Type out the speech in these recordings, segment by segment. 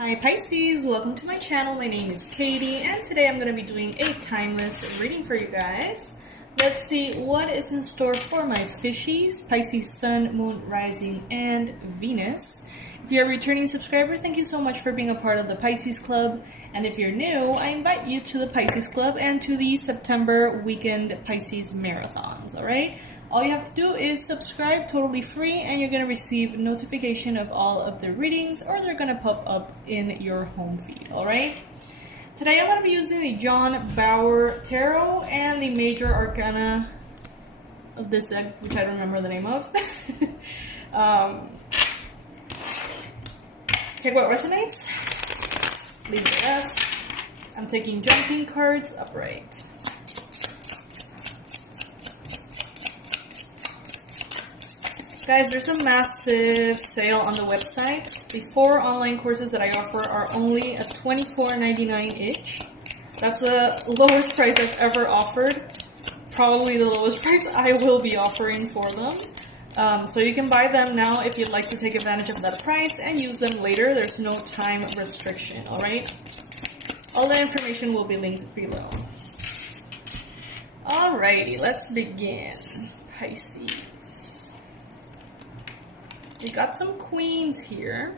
Hi Pisces, welcome to my channel. My name is Katie and today I'm going to be doing a timeless reading for you guys. Let's see what is in store for my fishies, Pisces Sun, Moon, Rising, and Venus. If you're a returning subscriber, thank you so much for being a part of the Pisces Club. And if you're new, I invite you to the Pisces Club and to the September weekend Pisces marathons, alright? All you have to do is subscribe, totally free, and you're going to receive notification of all of the readings, or they're going to pop up in your home feed, alright? Today I'm going to be using the John Bauer Tarot and the Major Arcana of this deck, which I don't remember the name of. Take what resonates, leave the rest. I'm taking jumping cards upright. Guys, there's a massive sale on the website. The 4 online courses that I offer are only at $24.99 each. That's the lowest price I've ever offered. Probably the lowest price I will be offering for them. So you can buy them now if you'd like to take advantage of that price and use them later. There's no time restriction, alright? All the information will be linked below. Alrighty, let's begin. Pisces. We got some queens here.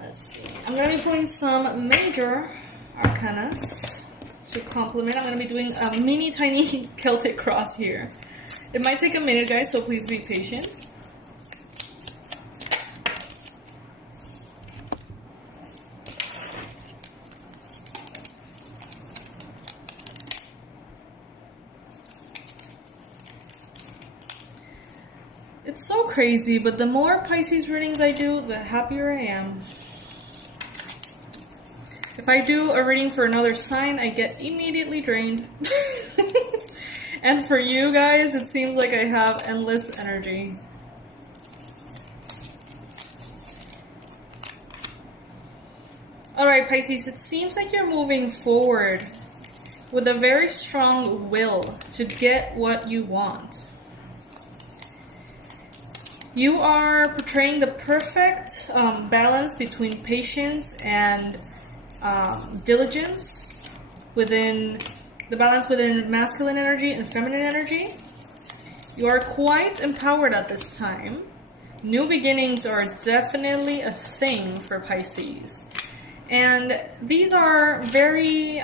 Let's see. I'm going to be pulling some major arcanas to complement. I'm going to be doing a mini tiny Celtic cross here. It might take a minute, guys, so please be patient. It's so crazy, but the more Pisces readings I do, the happier I am. If I do a reading for another sign, I get immediately drained. And for you guys, it seems like I have endless energy. Alright, Pisces, it seems like you're moving forward with a very strong will to get what you want. You are portraying the perfect balance between patience and diligence, within the balance within masculine energy and feminine energy. You are quite empowered at this time. New beginnings are definitely a thing for Pisces. And these are very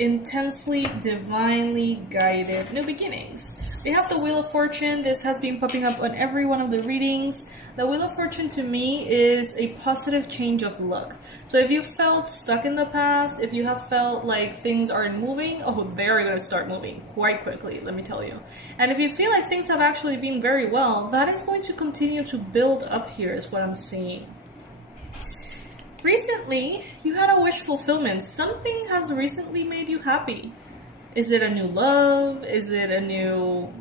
intensely, divinely guided new beginnings. They have the Wheel of Fortune. This has been popping up on every one of the readings. The Wheel of Fortune to me is a positive change of luck. So if you felt stuck in the past, if you have felt like things aren't moving, oh, they're going to start moving quite quickly, let me tell you. And if you feel like things have actually been very well, that is going to continue to build up here is what I'm seeing. Recently, you had a wish fulfillment. Something has recently made you happy. Is it a new love? Is it a new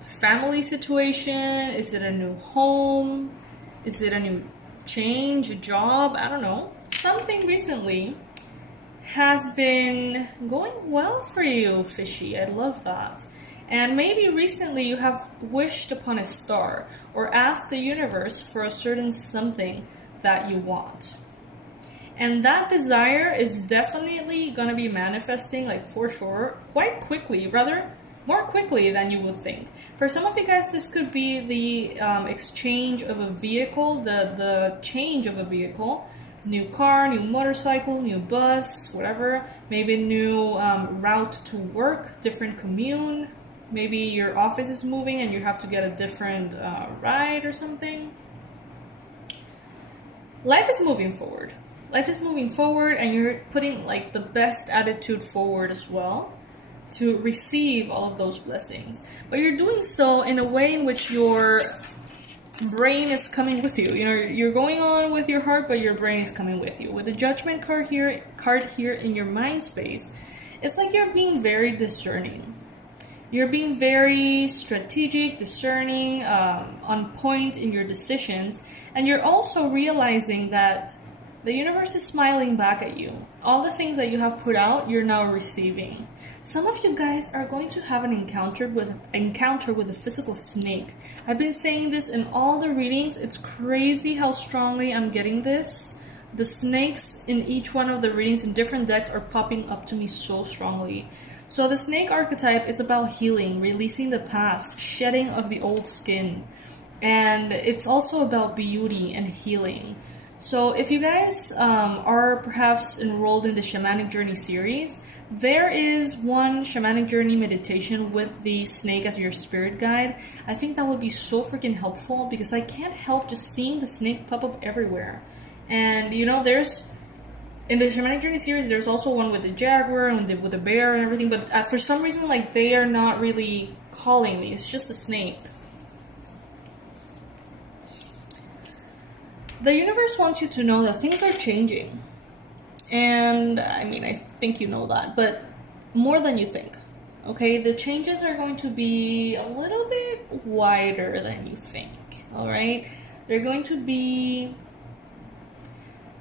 family situation? Is it a new home? Is it a new change, a job? I don't know. Something recently has been going well for you, fishy. I love that. And maybe recently you have wished upon a star or asked the universe for a certain something that you want. And that desire is definitely going to be manifesting, like, for sure, quite quickly, rather more quickly than you would think. For some of you guys, this could be the exchange of a vehicle, the change of a vehicle, new car, new motorcycle, new bus, whatever, maybe new route to work, different commune, maybe your office is moving and you have to get a different ride or something. Life is moving forward. Life is moving forward and you're putting like the best attitude forward as well to receive all of those blessings. But you're doing so in a way in which your brain is coming with you. You know, you're going on with your heart, but your brain is coming with you. With the Judgment card here in your mind space, it's like you're being very discerning. You're being very strategic, discerning, on point in your decisions. And you're also realizing that The universe is smiling back at you. All the things that you have put out, you're now receiving. Some of you guys are going to have an encounter with a physical snake. I've been saying this in all the readings. It's crazy how strongly I'm getting this. The snakes in each one of the readings in different decks are popping up to me so strongly. So the snake archetype is about healing, releasing the past, shedding of the old skin. And it's also about beauty and healing. So if you guys are perhaps enrolled in the Shamanic Journey series, there is one Shamanic Journey meditation with the snake as your spirit guide. I think that would be so freaking helpful because I can't help just seeing the snake pop up everywhere. And you know, there's in the Shamanic Journey series, there's also one with the jaguar and with the bear and everything, but for some reason, like, they are not really calling me. It's just a snake. The universe wants you to know that things are changing. And, I mean, I think you know that, but more than you think. Okay, the changes are going to be a little bit wider than you think, alright? They're going to be...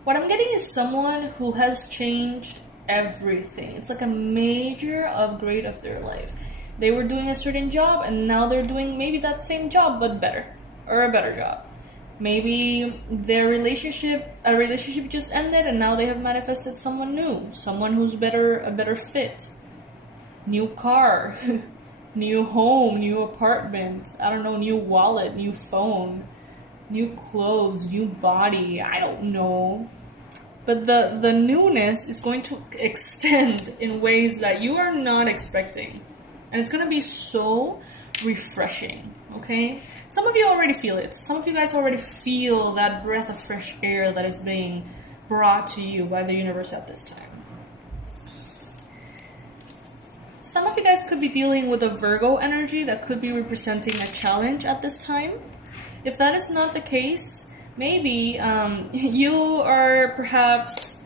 What I'm getting is someone who has changed everything. It's like a major upgrade of their life. They were doing a certain job and now they're doing maybe that same job but better, or a better job. Maybe a relationship just ended and now they have manifested someone new, someone who's a better fit. New car, new home, new apartment, I don't know, new wallet, new phone, new clothes, new body, I don't know. But the newness is going to extend in ways that you are not expecting. And it's going to be so refreshing, okay? Some of you already feel it. Some of you guys already feel that breath of fresh air that is being brought to you by the universe at this time. Some of you guys could be dealing with a Virgo energy that could be representing a challenge at this time. If that is not the case, maybe you are perhaps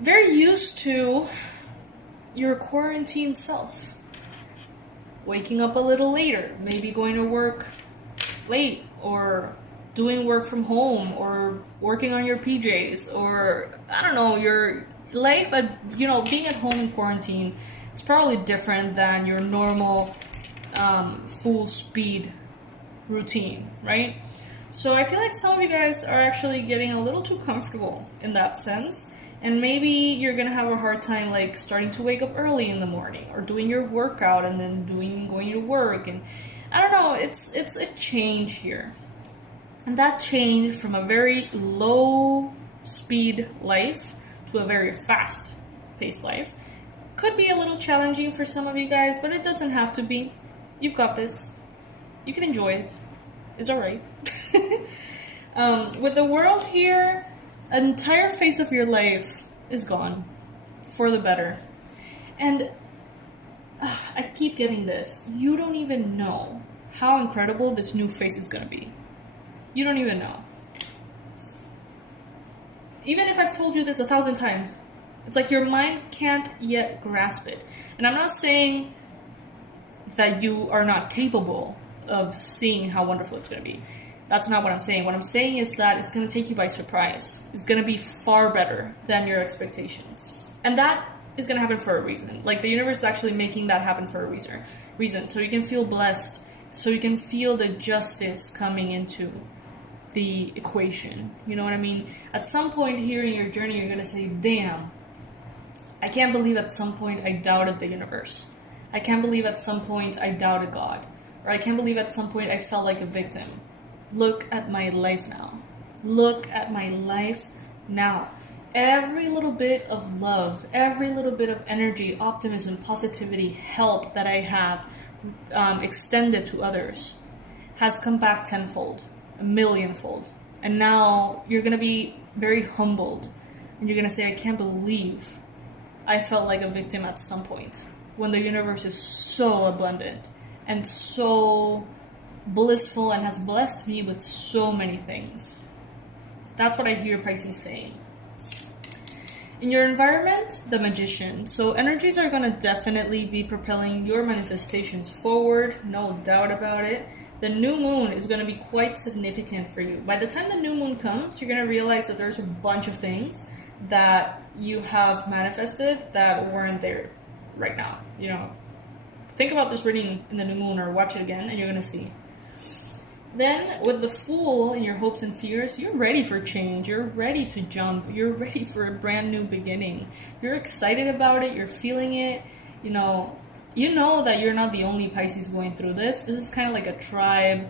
very used to your quarantine self. Waking up a little later, maybe going to work late, or doing work from home, or working on your PJs, or I don't know, your life, being at home in quarantine, it's probably different than your normal full speed routine, right? So I feel like some of you guys are actually getting a little too comfortable in that sense, and maybe you're gonna have a hard time like starting to wake up early in the morning or doing your workout and then going to work, and I don't know, it's a change here. And that change from a very low speed life to a very fast paced life could be a little challenging for some of you guys, but it doesn't have to be. You've got this. You can enjoy it. It's alright. With the world here, an entire phase of your life is gone for the better. And I keep getting this. You don't even know how incredible this new phase is going to be. You don't even know. Even if I've told you this 1,000 times, it's like your mind can't yet grasp it. And I'm not saying that you are not capable of seeing how wonderful it's going to be. That's not what I'm saying. What I'm saying is that it's going to take you by surprise. It's going to be far better than your expectations. And that is going to happen for a reason. Like, the universe is actually making that happen for a reason. So you can feel blessed. So you can feel the justice coming into the equation. You know what I mean? At some point here in your journey, you're going to say, damn, I can't believe at some point I doubted the universe. I can't believe at some point I doubted God. Or I can't believe at some point I felt like a victim. Look at my life now. Look at my life now. Every little bit of love, every little bit of energy, optimism, positivity, help that I have extended to others has come back tenfold, a millionfold. And now you're going to be very humbled. And you're going to say, I can't believe I felt like a victim at some point. When the universe is so abundant and so blissful and has blessed me with so many things. That's what I hear Pisces saying. In your environment, the Magician. So energies are going to definitely be propelling your manifestations forward, no doubt about it. the new moon is going to be quite significant for you. By the time the new moon comes, you're going to realize that there's a bunch of things that you have manifested that weren't there right now. You know, think about this reading in the new moon or watch it again and you're going to see. Then with the Fool and your hopes and fears, you're ready for change. You're ready to jump. You're ready for a brand new beginning. You're excited about it. You're feeling it. You know that you're not the only Pisces going through this. This is kind of like a tribe,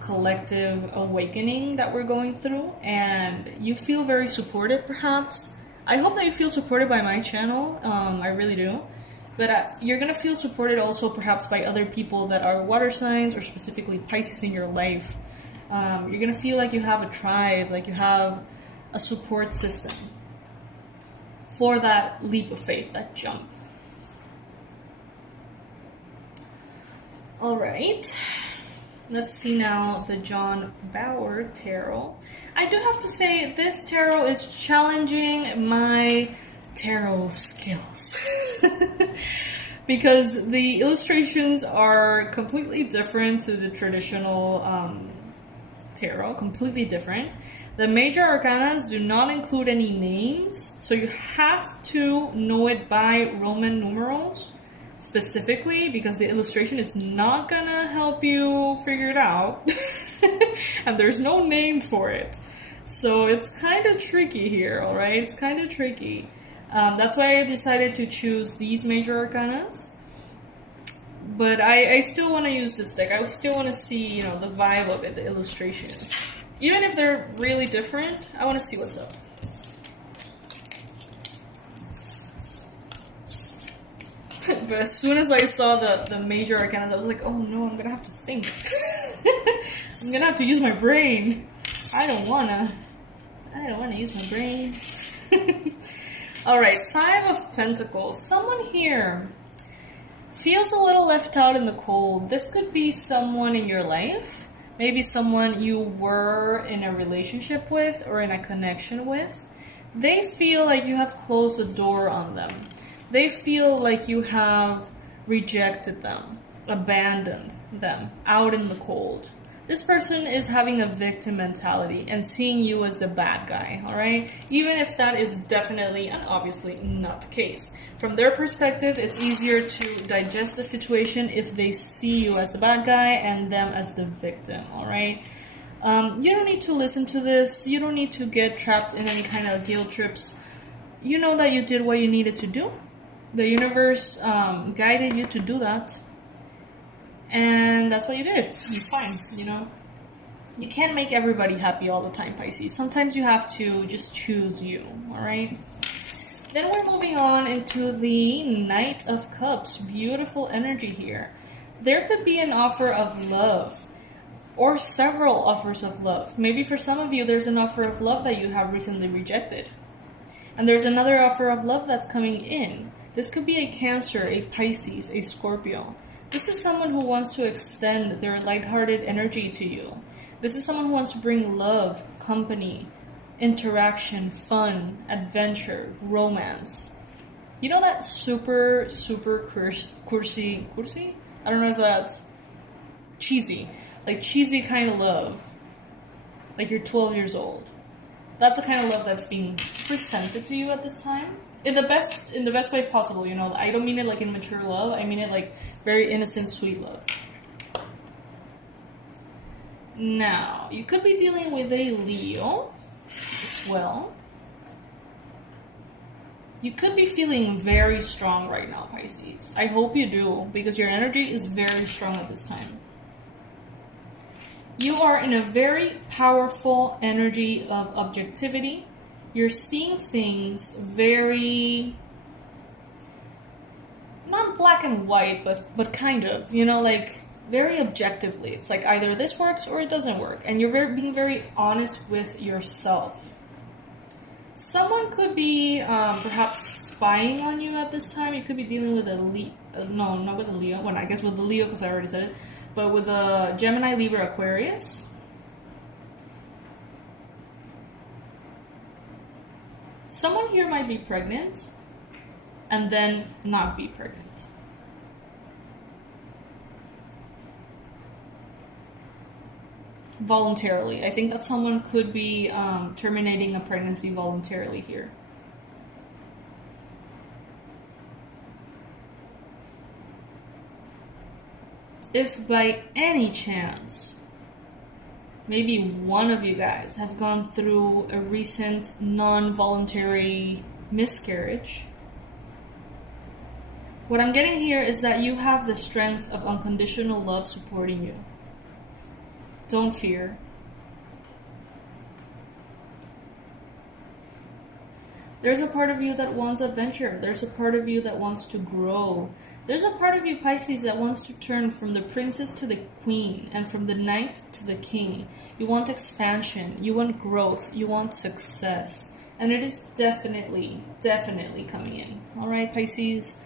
collective awakening that we're going through. And you feel very supported, perhaps. I hope that you feel supported by my channel. I really do. But you're going to feel supported also perhaps by other people that are water signs or specifically Pisces in your life. You're going to feel like you have a tribe, like you have a support system for that leap of faith, that jump. All right. Let's see now the John Bauer Tarot. I do have to say this tarot is challenging my tarot skills because the illustrations are completely different to the traditional tarot, completely different. The major arcanas do not include any names, so you have to know it by Roman numerals specifically because the illustration is not gonna help you figure it out and there's no name for it, so it's kind of tricky here. All right, it's kind of tricky. That's why I decided to choose these major arcanas. But I still want to use this deck. I still want to see, you know, the vibe of it, the illustrations. Even if they're really different, I want to see what's up. But as soon as I saw the major arcanas, I was like, oh no, I'm going to have to think. I'm going to have to use my brain. I don't want to use my brain. Alright, Five of Pentacles. Someone here feels a little left out in the cold. This could be someone in your life. Maybe someone you were in a relationship with or in a connection with. They feel like you have closed the door on them. They feel like you have rejected them, abandoned them, out in the cold. This person is having a victim mentality and seeing you as the bad guy, all right? Even if that is definitely and obviously not the case. From their perspective, it's easier to digest the situation if they see you as the bad guy and them as the victim, all right? You don't need to listen to this. You don't need to get trapped in any kind of guilt trips. You know that you did what you needed to do. The universe guided you to do that. And that's what you did. It's fine, you know. You can't make everybody happy all the time, Pisces. Sometimes you have to just choose you, alright? Then we're moving on into the Knight of Cups. Beautiful energy here. There could be an offer of love or several offers of love. Maybe for some of you, there's an offer of love that you have recently rejected. And there's another offer of love that's coming in. This could be a Cancer, a Pisces, a Scorpio. This is someone who wants to extend their lighthearted energy to you. This is someone who wants to bring love, company, interaction, fun, adventure, romance. You know that super cursi? I don't know if that's cheesy. Like cheesy kind of love. Like you're 12 years old. That's the kind of love that's being presented to you at this time. In the best way possible, you know. I don't mean it like immature love. I mean it like very innocent, sweet love. Now, you could be dealing with a Leo as well. You could be feeling very strong right now, Pisces. I hope you do, because your energy is very strong at this time. You are in a very powerful energy of objectivity. You're seeing things very, not black and white, but kind of, you know, like very objectively. It's like either this works or it doesn't work. And you're being very honest with yourself. Someone could be perhaps spying on you at this time. You could be dealing with a Leo. No, not with a Leo. Well, I guess with the Leo because I already said it. But with a Gemini, Libra, Aquarius. Someone here might be pregnant and then not be pregnant. voluntarily. I think that someone could be terminating a pregnancy voluntarily here. If by any chance, maybe one of you guys have gone through a recent non-voluntary miscarriage, what I'm getting here is that you have the strength of unconditional love supporting you. Don't fear. There's a part of you that wants adventure. There's a part of you that wants to grow. There's a part of you, Pisces, that wants to turn from the princess to the queen and from the knight to the king. You want expansion. You want growth. You want success. And it is definitely coming in. All right, Pisces?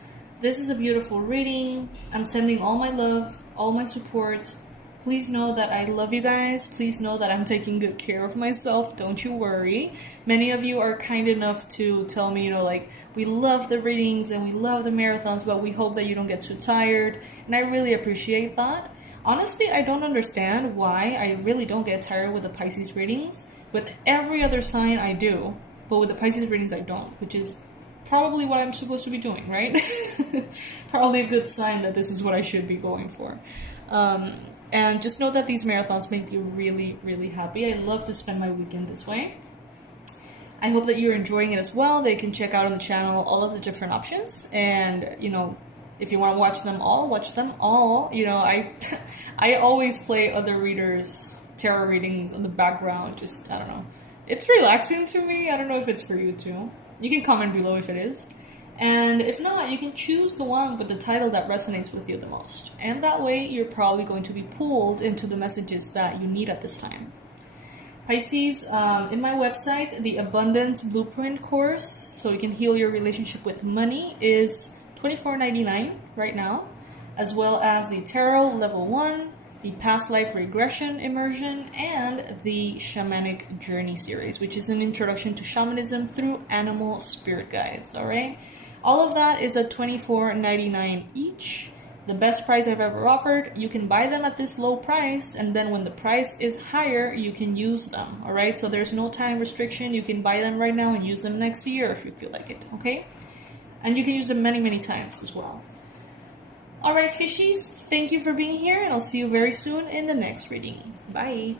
This is a beautiful reading. I'm sending all my love, all my support. Please know that I love you guys. Please know that I'm taking good care of myself. Don't you worry. Many of you are kind enough to tell me, like, we love the readings and we love the marathons, but we hope that you don't get too tired. And I really appreciate that. Honestly, I don't understand why I really don't get tired with the Pisces readings. With every other sign I do, but with the Pisces readings I don't, which is probably what I'm supposed to be doing, right? Probably a good sign that this is what I should be going for. And just know that these marathons make me really happy. I love to spend my weekend this way. I hope that you're enjoying it as well. They can check out on the channel all of the different options. And, if you want to watch them all, watch them all. I always play other readers' tarot readings in the background. Just, I don't know. It's relaxing to me. I don't know if it's for you too. You can comment below if it is. And if not, you can choose the one with the title that resonates with you the most. And that way, you're probably going to be pulled into the messages that you need at this time. Pisces, in my website, the Abundance Blueprint course, so you can heal your relationship with money, is $24.99 right now, as well as the Tarot Level 1, the Past Life Regression Immersion, and the Shamanic Journey series, which is an introduction to shamanism through animal spirit guides, all right? All of that is at $24.99 each. The best price I've ever offered. You can buy them at this low price, and then when the price is higher, you can use them, all right? So there's no time restriction. You can buy them right now and use them next year if you feel like it, okay? And you can use them many times as well. All right, fishies, thank you for being here, and I'll see you very soon in the next reading. Bye.